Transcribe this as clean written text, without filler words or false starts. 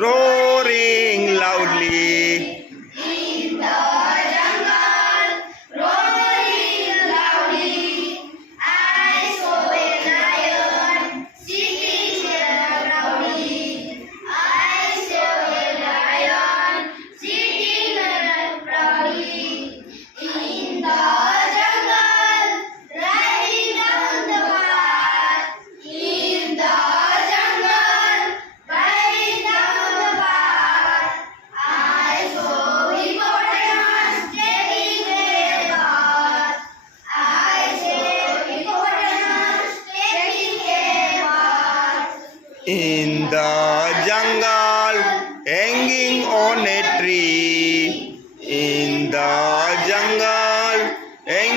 roaring loudly. In the jungle, roaring loudly, I saw a lion sitting there proudly. I saw a lion sitting there proudly. In the jungle, riding down the path. In the jungle, riding down the path. I saw hippopotamus taking a bath. I saw hippopotamus taking a bath. In the jungle, hanging on a tree.